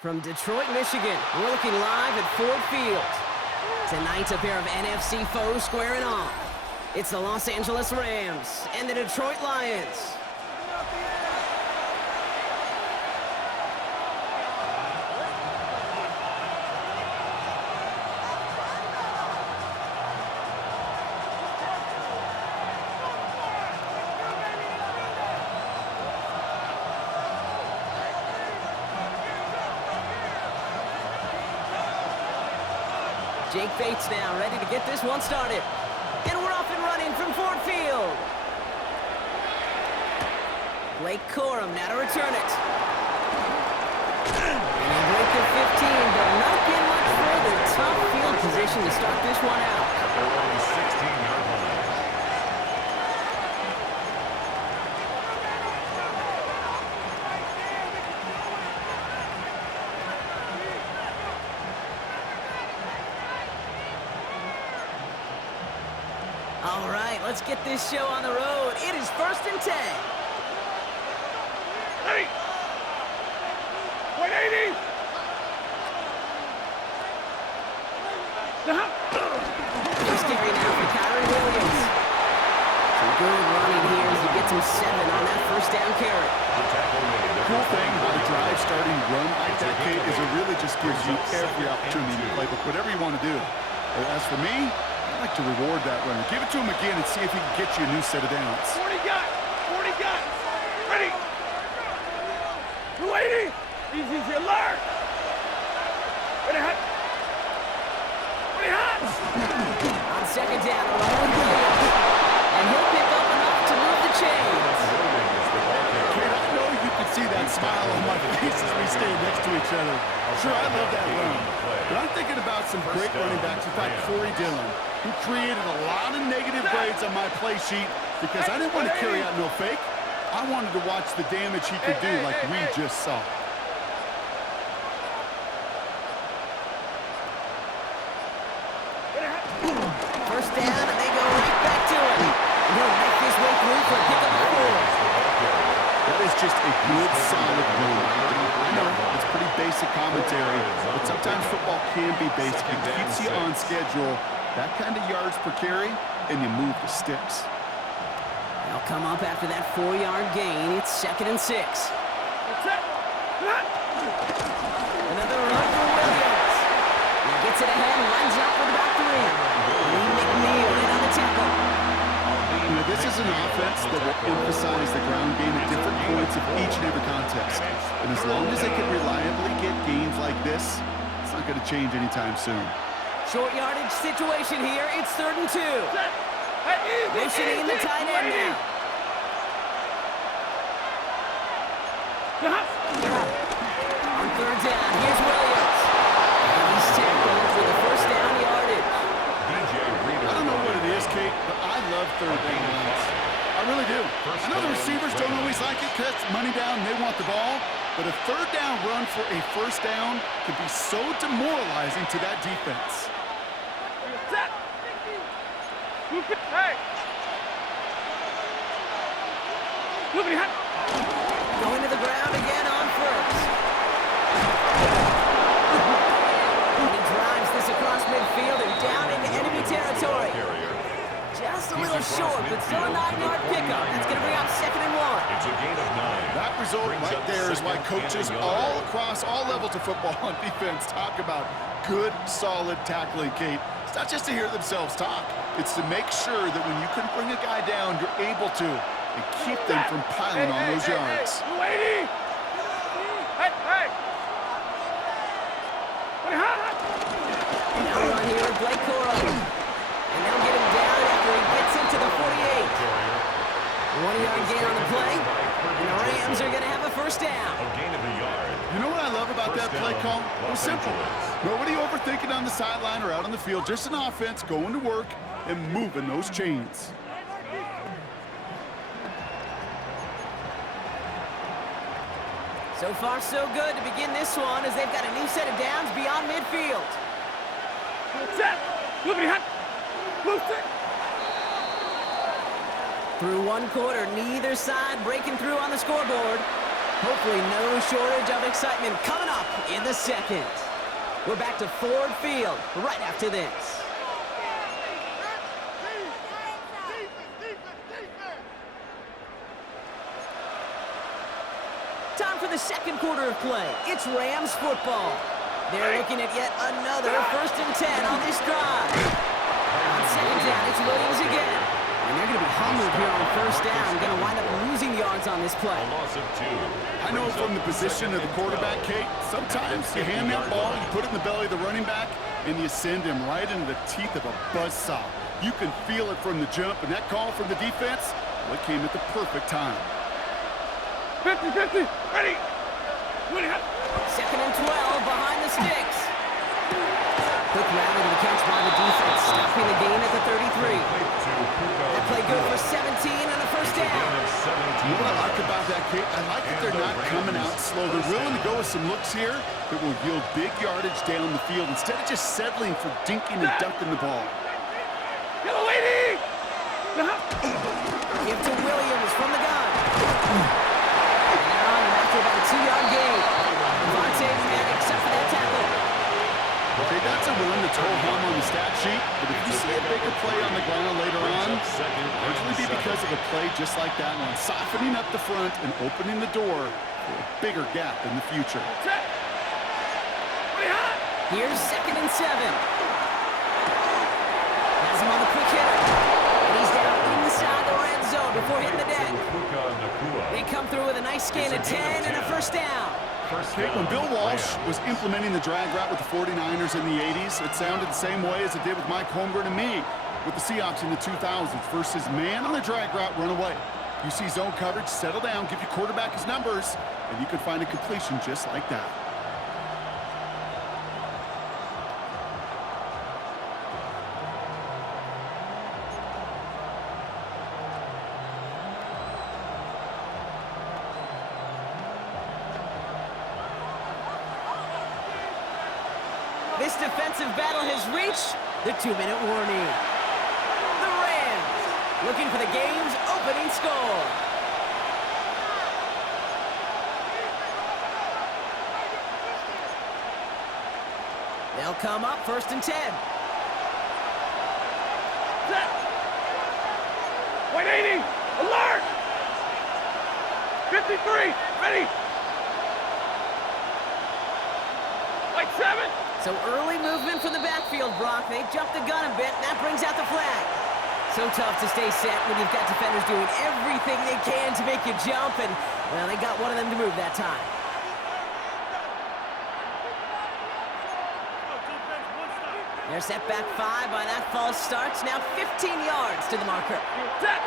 From Detroit, Michigan, we're looking live at Ford Field. Tonight's a pair of NFC foes squaring off. It's the Los Angeles Rams and the Detroit Lions. Jake Bates now ready to get this one started. And we're off and running from Ford Field. Blake Corum now to return it. And they break the 15, but not getting much further. Tough field position to start this one out. They're on the 16-yard line. All right, let's get this show on the road. It is 1st and 10. Ready? 180. First carry now for Kyrie Williams. Some good running here as he gets him 7 on that first down carry. The cool thing about a drive starting run like that, Kate, is it really just gives you every opportunity to play whatever you want to do. As for me, I like to reward that runner. Give it to him again and see if he can get you a new set of downs. 40 got. 40 got. Ready? 280. Easy alert. Ready, hot. Ready, hot. On second down, Ramon Williams. And he'll pick up enough to move the chains. Kate, I know you can see that smile on my face as we stand next to each other. Sure, I love that run. But I'm thinking about some great running backs. In fact, Corey Dillon, who created a lot of negative grades on my play sheet because I didn't want to carry out no fake. I wanted to watch the damage he could do like we just saw. First down, and they go right back to him. And he'll make his way through for a pickup of 4. That is just a good, solid run. I know, it's pretty basic commentary, but sometimes football can be basic. It keeps you on schedule. That kind of yards per carry, and you move the sticks. They'll come up after that 4-yard gain. It's 2nd and 6. Another run for Williams. He gets it ahead and lines up for about 3. Lee McNeil in on the tackle. You know, this is an offense that will emphasize the ground game at different points of each and every contest. And as long as they can reliably get gains like this, it's not going to change anytime soon. Short yardage situation here. It's 3rd and 2. Motioning in the tight end now. On 3rd down, here's Williams. And he's tackled for the first down yardage. I don't know what it is, Kate, but I love 3rd downs. I really do. I know the receivers don't always like it because it's money down and they want the ball, but a 3rd down run for a first down can be so demoralizing to that defense. Hey! Going to the ground again on 1st. And he drives this across midfield and down into enemy territory. Just a little short, but still a 9-yard pickup. That's going to bring up 2nd and 1. It's a gain of 9. That result right there is why coaches all across all levels of football on defense talk about good, solid tackling, Kate. It's not just to hear themselves talk. It's to make sure that when you can bring a guy down, you're able to and keep them from piling on those yards. 280. Hey! Now run here with Blake Corum. And they'll get him down after he gets into the 48. 1-yard gain on the play. And the Rams are going to have a first down. A gain of a yard. You know what I love about that play call? It was simple. Nobody overthinking on the sideline or out on the field. Just an offense going to work and moving those chains. So far, so good to begin this one as they've got a new set of downs beyond midfield. Through one quarter, neither side breaking through on the scoreboard. Hopefully no shortage of excitement coming up in the second. We're back to Ford Field right after this. Time for the second quarter of play. It's Rams football. They're looking at yet another 1st and 10 on this drive. On second down, it's Williams again. And they're going to be humbled here on 1st down. Going to wind up losing yards on this play. A loss of 2. I know from the position of the quarterback, Kate, sometimes you hand that ball, you put it in the belly of the running back, and you send him right into the teeth of a buzzsaw. You can feel it from the jump, and that call from the defense, well, it came at the perfect time. 50-50, ready. 2nd and 12 behind the sticks. Quick rally to the catch by the defense, stopping the gain at the 33. That play good for 17 and a 1st down. You know what I like about that, Kate? I like that they're not coming out slow. They're willing to go with some looks here that will yield big yardage down the field instead of just settling for dinking and dunking the ball. Yellow lady! Give to Williams from the gun. And they're on him after about a 2-yard gain. Devontae Maddox up for that tackle. Okay, that's a run that's hold home on the stat sheet, but if you see a bigger play on the ground later on, largely be because of a play just like that one, softening up the front and opening the door for a bigger gap in the future. Here's 2nd and 7. Has him on the quick hitter. And he's down inside the red zone before hitting the deck. They come through with a nice gain of 10 and a 1st down. Kate, when Bill Walsh was implementing the drag route with the 49ers in the 80s, it sounded the same way as it did with Mike Holmgren and me with the Seahawks in the 2000s versus man on the drag route, run away. You see zone coverage, settle down, give your quarterback his numbers, and you could find a completion just like that. This defensive battle has reached the 2-minute warning. The Rams looking for the game's opening score. They'll come up 1st and 10. Set. 180, alert! 53, ready. Like 7. So early movement from the backfield, Brock. They jumped the gun a bit, and that brings out the flag. So tough to stay set when you've got defenders doing everything they can to make you jump, and, well, they got one of them to move that time. They're set back 5 by that false start. Now 15 yards to the marker. Set.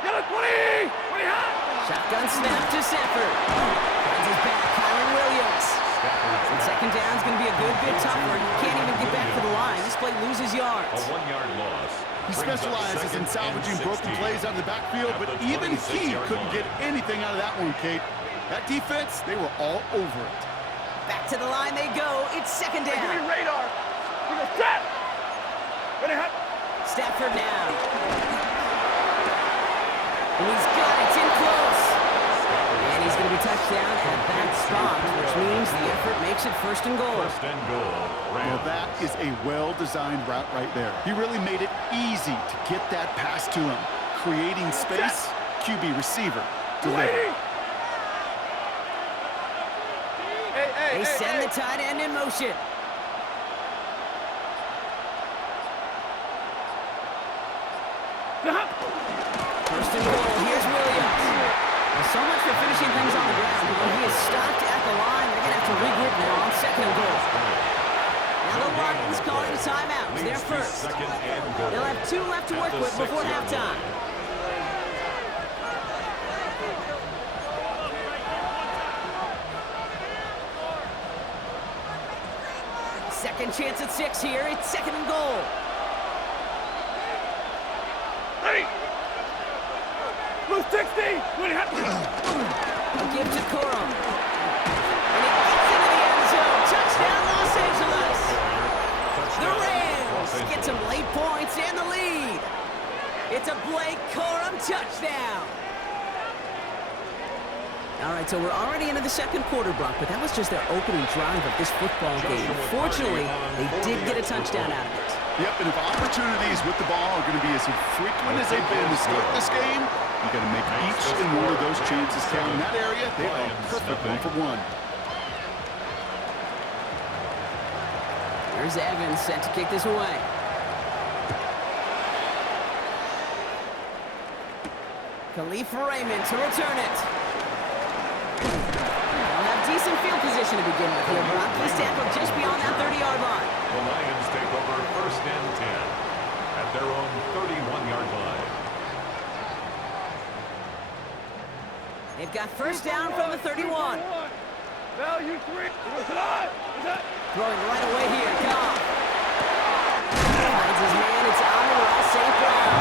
Yellow 20! 20 hot! Shotgun snap to Sanford. Finds his back, Kyron Williams. And 2nd down's going to be a good bit tougher. You can't even get back to the line. This play loses yards. A 1-yard loss. He specializes in salvaging broken plays out of the backfield, but even he couldn't get anything out of that one, Kate. That defense, they were all over it. Back to the line they go. It's 2nd down. Give me radar. We go set. Ready hot. Stafford now. And he's got it. It's in close. And he's going to be touched down at that spot, which means the effort makes it 1st and goal. 1st and goal. Well, that is a well-designed route right there. He really made it easy to get that pass to him. Creating space, QB receiver, deliver. They send the tight end in motion. First and goal, here's Williams. Well, so much for finishing things on the ground. When he is stopped at the line, they're going to have to regroup now on 2nd and goal. Now the Lions calling a timeout. They're first. They'll have 2 left to work with before halftime. Second chance at 6 here. It's 2nd and goal. Ready. Blue 60. Ready hot. A give to Corum. And he gets into the end zone. Touchdown, Los Angeles. The Rams get some late points and the lead. It's a Blake Corum touchdown. All right, So we're already into the second quarter, Brock, but that was just their opening drive of this football game. Fortunately, they did get a touchdown out of it. Yep, and if opportunities with the ball are going to be as frequent as they've been to start this game, you got to make each and one of those chances count. In that area, they are perfect 1-for-1. Here's Evans set to kick this away. Khalif Raymond to return it. They'll have decent field position to begin with here, Brock. This tackle just beyond that 30-yard line. The Lions take over 1st and 10 at their own 31-yard line. They've got first down from the 31. Value 3. Throwing right away here. Goff. Finds his man. It's Amon-Ra St. Brown.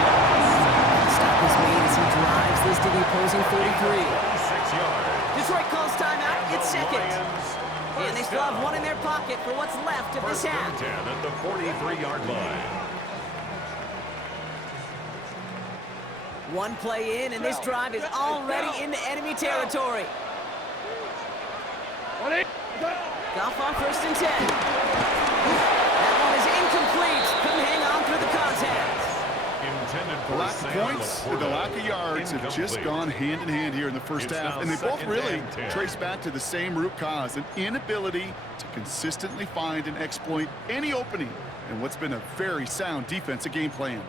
Stop is made as he drives this to the opposing 43. 26 yards. Detroit calls timeout. It's second. And they still have one in their pocket for what's left of this half. 1st and 10 at the 43-yard line. One play in, and this drive is already into enemy territory. Goff on 1st and 10. That one is incomplete. Couldn't hang on through the contact. Intended The for lack of points and the lack of yards have just gone hand in hand here in the first half, and they both really trace back to the same root cause, an inability to consistently find and exploit any opening in what's been a very sound defensive game plan.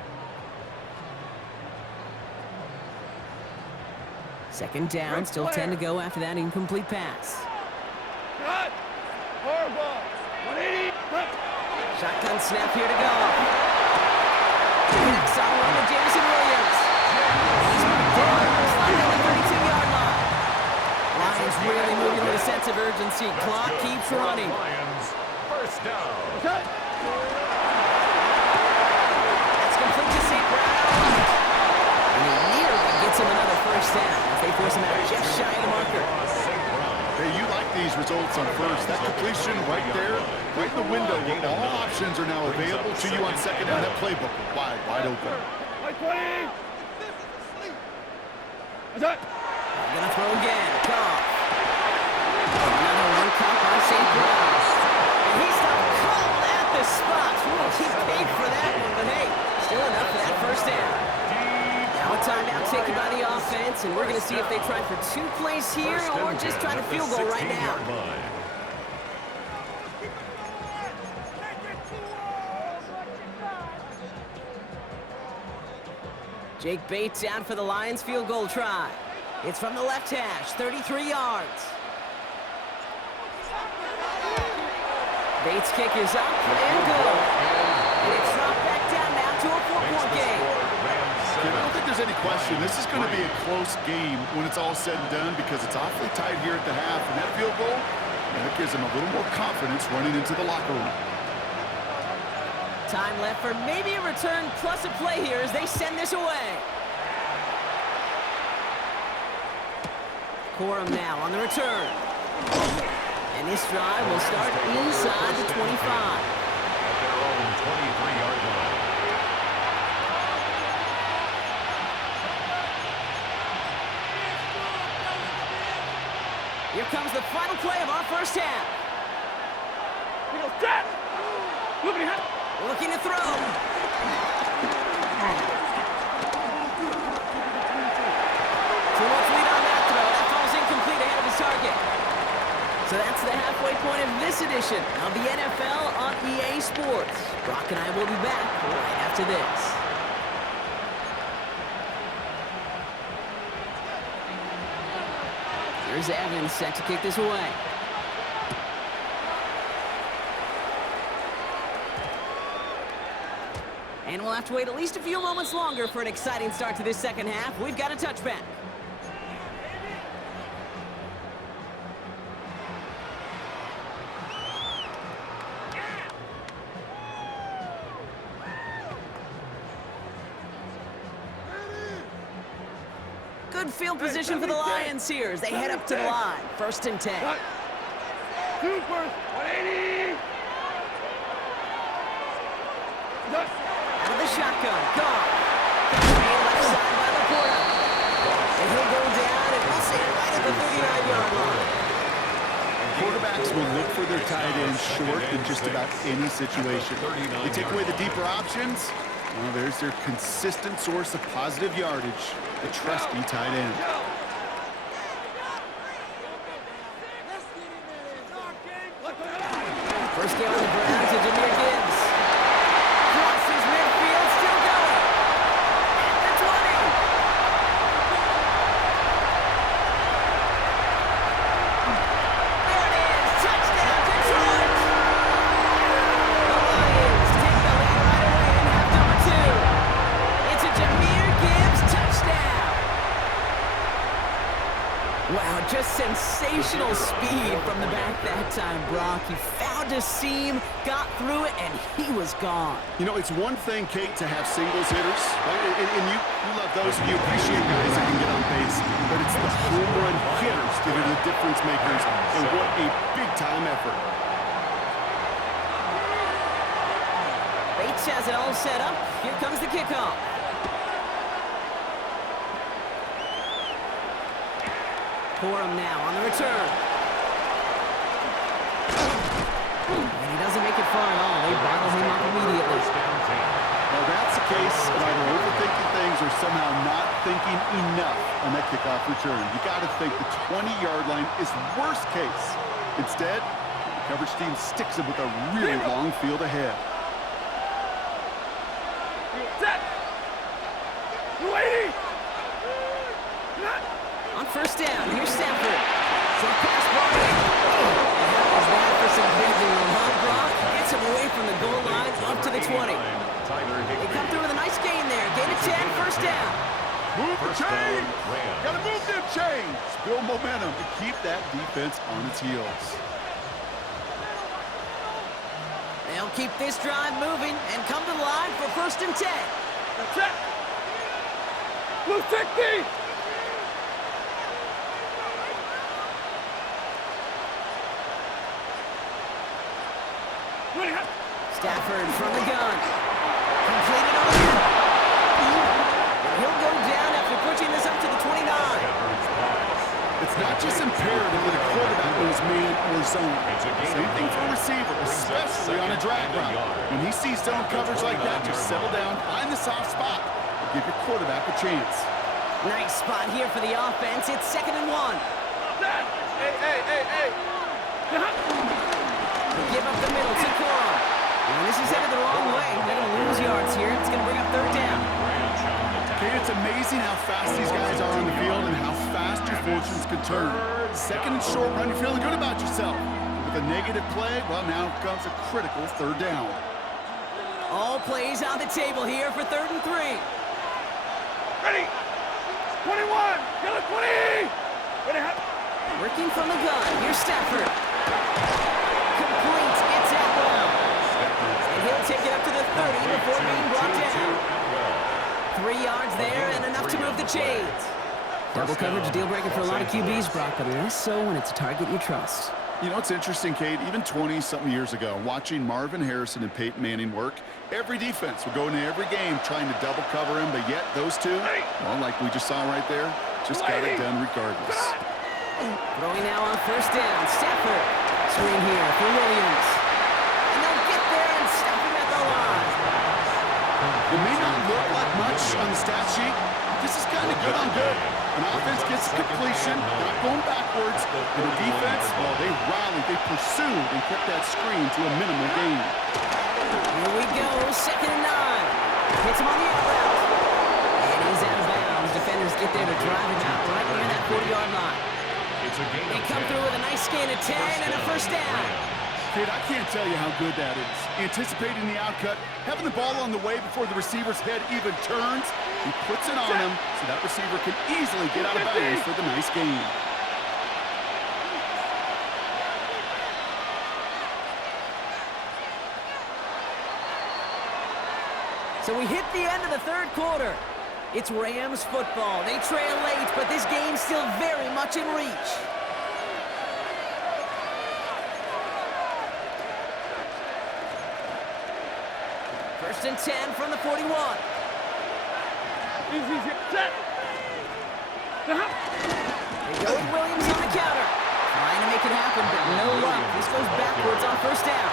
Second down, still 10 to go after that incomplete pass. Shotgun snap here to go. Next on one to Jameson Williams. He's marked down, sliding on the 32-yard line. Lions really moving with a sense of urgency. Clock keeps running. Lions, 1st down. That's complete to St. Brown. And he nearly gets him another first down as they force him out just shy of the marker. Hey, you like these results on first. That completion right there, right in the window where all options are now available to you on second down. That playbook wide open. They're going to throw again. Goff. Another one caught by St. Brown. And he's not called at the spot. He paid for that one, but hey, still enough for that first down. Now a timeout taken by the offense, and we're going to see if they try for 2 plays here or just try to field goal right now. Jake Bates out for the Lions field goal try. It's from the left hash, 33 yards. Bates' kick is up and good. And it's dropped back down now to a 4-point game. I don't think there's any question. This is going to be a close game when it's all said and done because it's awfully tight here at the half. And that field goal, that gives them a little more confidence running into the locker room. Time left for maybe a return plus a play here as they send this away. Corum now on the return. And this drive will start inside the 25. At their own 23-yard line. Here comes the final play of our first half. Looking to throw. Too much lead on that throw. That falls incomplete ahead of his target. So that's the halfway point of this edition of the NFL on EA Sports. Brock and I will be back right after this. Here's Evans set to kick this away. And we'll have to wait at least a few moments longer for an exciting start to this second half. We've got a touchback. Good field position for the Lions here as they head up to the line. 1st and 10. Super 180. Out of the shotgun. Goff. Made left side by the corner. And he'll go down and we'll say right at the 30 39-yard line. Quarterbacks will look for their tight end short in just about any situation. They take away the deeper options. Well, there's their consistent source of positive yardage, the trusty tight end. First down on the ground to Jahmyr Gibbs. Crosses midfield, still going. At the 20. There it is. Touchdown, Detroit. The Lions take the lead right away in half number 2. It's a Jahmyr Gibbs touchdown. Wow, just sensational speed from the back that time, Brock. He found a seam, got through it, and he was gone. You know, it's one thing, Kate, to have singles hitters, right? And you love those, and you appreciate guys that can get on base, but it's the home run hitters that are the difference makers, and what a big-time effort. Bates has it all set up. Here comes the kickoff. Corum now on the return. And he doesn't make it far at all. They bottle him up immediately. Well, that's the case of either overthinking things or somehow not thinking enough on that kickoff return. You got to think the 20-yard line is worst case. Instead, the coverage team sticks it with a really long field ahead. Set. 280. On first down, here's Stafford. Short pass ball in. And that was that for some breathing room, huh, Brock? Gets him away from the goal line up to the 20. They come through with a nice gain there. Gain of 10, first down. Move the chains! Gotta move them chains! Build momentum to keep that defense on its heels. They'll keep this drive moving and come to the line for first and 10. That's it. Blue 60. Stafford from the gun. Completed on the middle. He'll go down after pushing this up to the 29. It's not just imperative that a quarterback knows man or zone. Same thing for a receiver, especially on a drag route. When he sees zone coverage like that, just settle down, find the soft spot, and give your quarterback a chance. Nice spot here for the offense. It's 2nd and 1. Hey. They give up the middle to Corum. And this is headed the wrong way. They're going to lose yards here. It's going to bring up third down. Okay, it's amazing how fast these guys are on the field and how fast your fortunes can turn. 2nd and short run, you're feeling good about yourself. But with a negative play, well, now comes a critical third down. All plays on the table here for 3rd and 3. Ready. 21. Yellow 20. Ready. Working from the gun. Here's Stafford. Complete. It's out well. And he'll take it up to the 30 before being brought down. 3 yards there and enough to move the chains. Double coverage deal breaker for a lot of QBs, Brock, but less so when it's a target you trust. You know, it's interesting, Kate, even 20-something years ago, watching Marvin Harrison and Peyton Manning work, every defense would go into every game trying to double cover him, but yet those two, well, like we just saw right there, just got it done regardless. Throwing now on first down. Stafford. Swing here for Williams. And they'll get there and stop him at the line. It may not look like much on the stat sheet, but this is kind of good on good. An offense gets completion, not going backwards, and the defense, well, they rallied, they pursued, and kept that screen to a minimal gain. Here we go, 2nd and 9. Hits him on the out route. And he's out of bounds. Defenders get there to drive him out right near that 40-yard line. They come through with a nice gain of 10 and a first down. Kid, I can't tell you how good that is. Anticipating the outcut, having the ball on the way before the receiver's head even turns, he puts it on him so that receiver can easily get out of bounds for the nice gain. So we hit the end of the 3rd quarter. It's Rams football. They trail late, but this game's still very much in reach. First and 10 from the 41. Easy, set. They They go with Williams on the counter. Trying to make it happen, but no luck. This goes backwards on first down.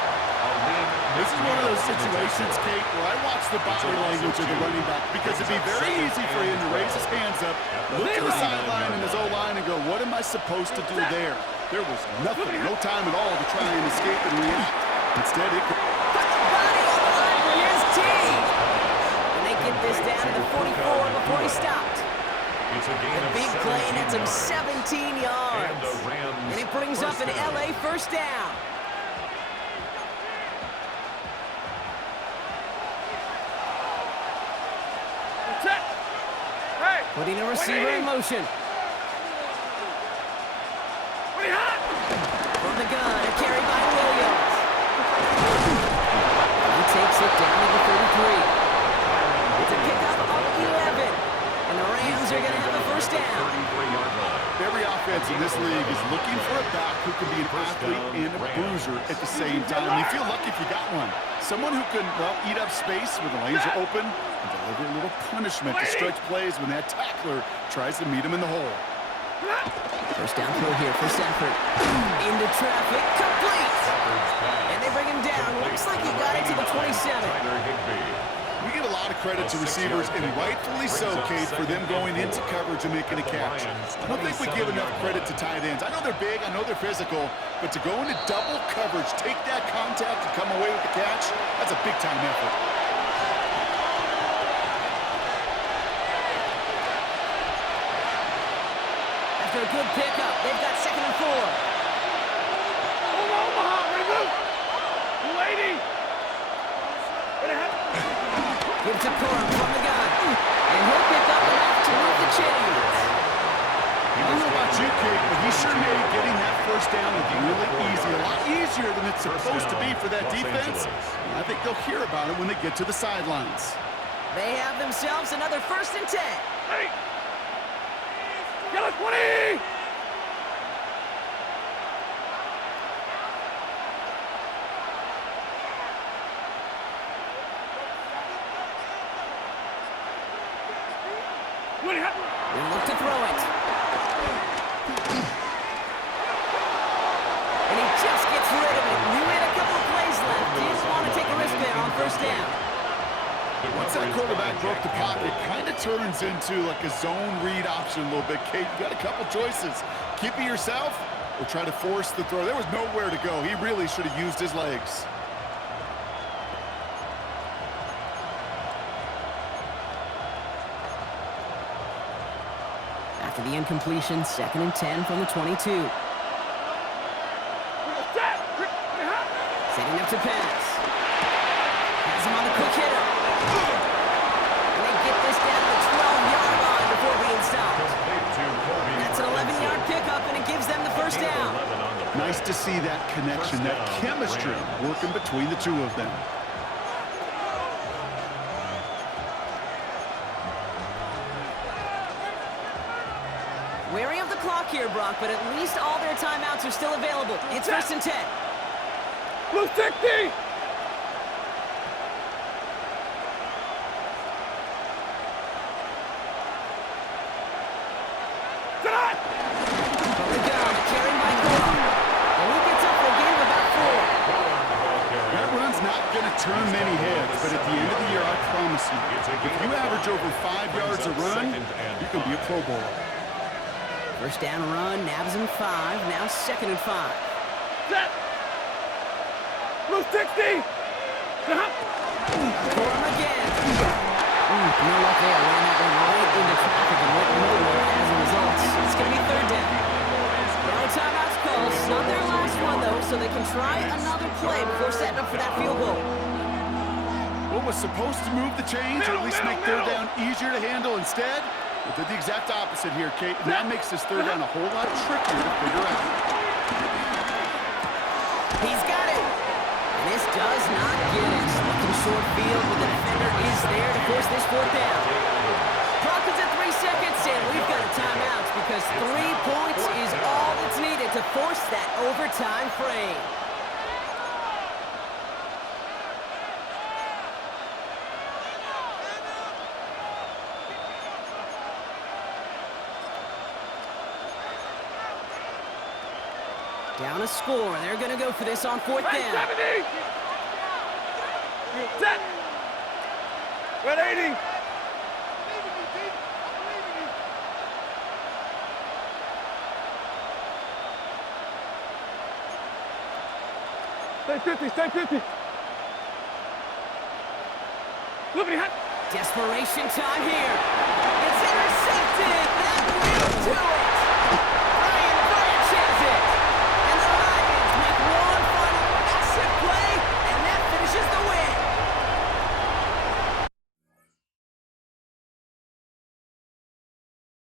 This is one of those situations, Kate, where I watch the body language of the running back because it'd be very easy for him to raise his hands up, look at the sideline and his O-line and go, what am I supposed to do there? There was nothing, no time at all to try and escape and react. Instead, it could... Put the body on the line for his team. And they get this down to the 44 before he stopped. It's a gain The of big play nets him 17 17 yards. And the Rams And it brings up an first down. LA first down. Set. Hey. Putting a receiver in motion. What do you have? From the gun, a carry by Williams. He takes it down to the 33. It's a pickup of 11. And the Rams are going to have a first down. 33-yard line. Every offense in this league is looking for a back who can be an athlete and a bruiser at the same time. You feel lucky if you got one. Someone who can, well, eat up space when the lanes are open and deliver a little punishment to stretch plays when that tackler tries to meet him in the hole. First down throw here for Stafford. Into traffic, complete. Stafford's pass. And they bring him down. Looks like he got it to the 27. Tyler Higbee. We give a lot of credit to receivers, and rightfully so, Kate, for them going into coverage and making a catch. I don't think we give enough credit to tight ends. I know they're big, I know they're physical, but to go into double coverage, take that contact and come away with the catch, that's a big-time effort. After a good pickup, they've got 2nd and 4. Omaha, remove. 280. What do you have? Give it to Corum from the gun. And he'll pick up enough to move the chains. I don't know about you, Kate, but he sure made getting that first down look really easy. A lot easier than it's supposed to be for that defense. And I think they'll hear about it when they get to the sidelines. They have themselves another 1st and 10. Hey. Yellow 20. What do you have? They'll look to throw it. And he just gets rid of it. Knew he had a couple of plays left. Didn't want to take a risk there on first down. Once that quarterback broke the pocket, kind of turns into like a zone read option a little bit. Kate, you got a couple choices. Keep it yourself or try to force the throw. There was nowhere to go. He really should have used his legs. After the incompletion, 2nd and 10 from the 22. Set. What do you have? Setting up to pass. Has him on the quick hitter. And they get this down to the 12-yard line before being stopped. That's an 11-yard pickup, and it gives them the first down. Nice to see that connection, that chemistry working between the two of them. Wary of the clock here, Brock, but at least all their timeouts are still available. It's 1st and 10. Blue 60. Set. From the gun, carried by Corum. And he gets up for a gain of about 4. That run's not going to turn many heads, but at the end of the year, I promise you, if you average over 5 yards a run, you can be a Pro Bowler. First down run, nabs him 5, now 2nd and 5. Set. Blue 60. Corum again. No luck there, ran that one right into traffic and went nowhere as a result. It's going to be 3rd down. No timeouts called. It's not their last one, though, so they can try another play before setting up for that field goal. What was supposed to move the chains or at least make third down easier to handle instead? It did the exact opposite here, Kate, and that makes this third down a whole lot trickier to figure out. He's got it. And this does not get it. Looking short field, but the defender is there to force this 4th down. Clock is at 3 seconds, and we've got a timeout because 3 points is all that's needed to force that overtime frame. Down a score. They're going to go for this on fourth down. 70. Set. Red 80. Stay 50, stay 50. Look at him. Desperation time here. It's intercepted. That will do it.